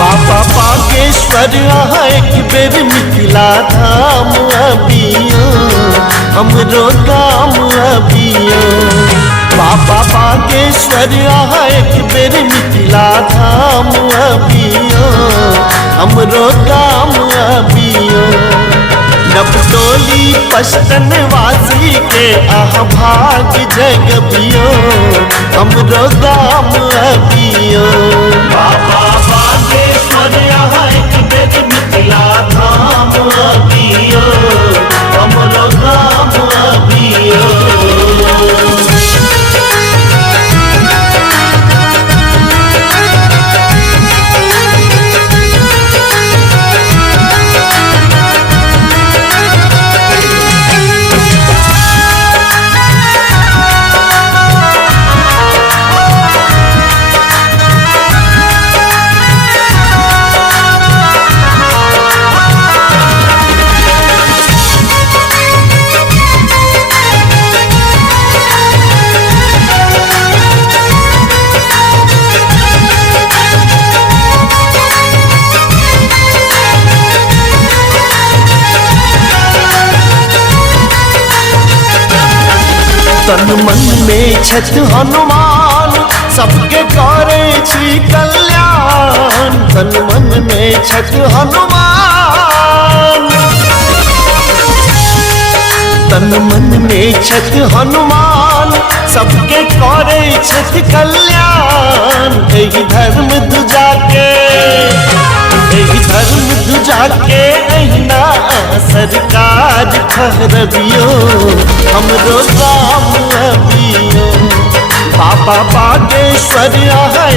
बाबा बागेश्वर एक बेर मिथिला धाम अबियो हमरो गाम अबियो। बाबा बागेश्वर एक बेर मिथिला धाम अबियो हमरो गाम अबियो। नवटोली पश्चिम वासी के भाग जगबियो हमरो गाम अबियो। बाबा बागेश्वर एक बेर मिथिला धाम अबियो हमरो गाम अबियो। तन मन में छठ हनुमान सबके करे छी कल्याण। तन मन में छठ हनुमान तन मन में छठ हनुमान सबके करे छठ कल्याण। एही धर्म ध्वजा के अहिना सरकार ठहरबियो हमरो गाम अबियो। बाबा बागेश्वर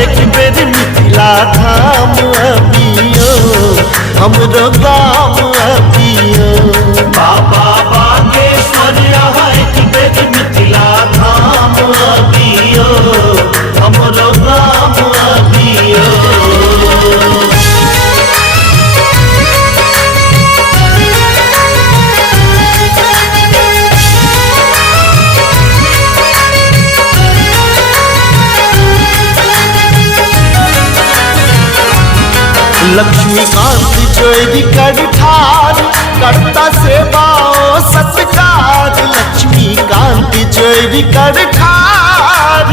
एक बेर मिथिला धाम अबियो हमरो गाम अबियो। बाबा बागेश्वर एक बेर मिथिला धाम अबियो हमरो गाम अबियो। लक्ष्मीकांत जोड़ी कर ठार करता सेवा सत्कार। लक्ष्मीकांत जोड़ी कर ठार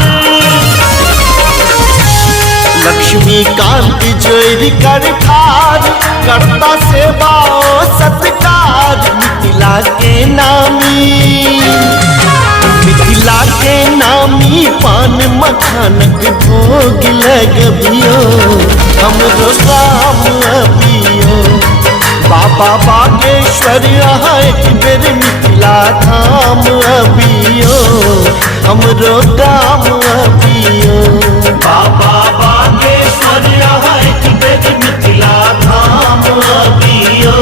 लक्ष्मीकांत जोड़ी कर ठार करता सेवा सत्कार। मिथिला के नामी पान मखानक भोग लगबियो हमरो गाम अबियो। बाबा बागेश्वर एक बेर मिथिला धाम अबियो हमरो गाम अबियो। बाबा बागेश्वर एक बेर मिथिला धाम अबियो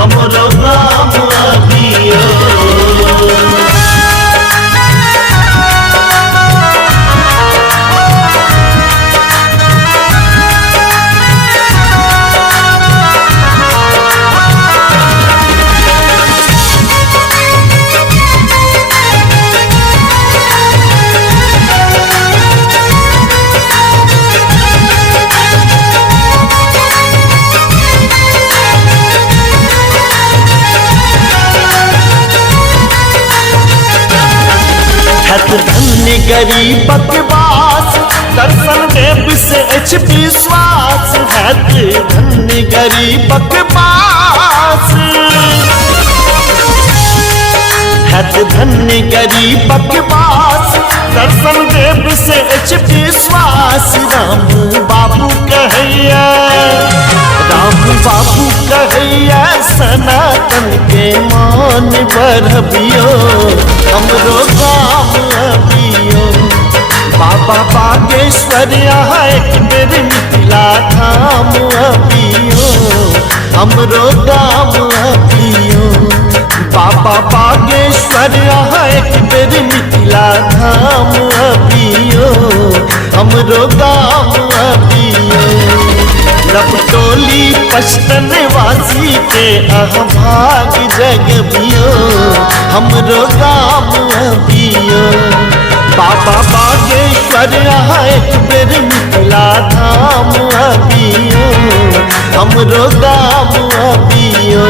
हमरो गाम अबियो। धन्य गरीबक वास दर्शन देव से अछि विश्वास। धन्य गरीबक वास धन्य गरीबक वास दर्शन देव से अछि विश्वास। राम बाबू कहैया सनातन के मान बढ़बियो हमरो गाम अबियो। बाबा बागेश्वर एक बेर मिथिला धाम अबियो हमरो गाम अबियो। बाबा बागेश्वर एक बेर मिथिला धाम अबियो हमरो गाम अबियो। नवटोली पश्चिम वासी के भाग जगबियो हमरो गाम अबियो। बाबा बागेश्वर अरे यहाँ एक बेर मिथिला धाम अबियो, हमरो गाम अबियो।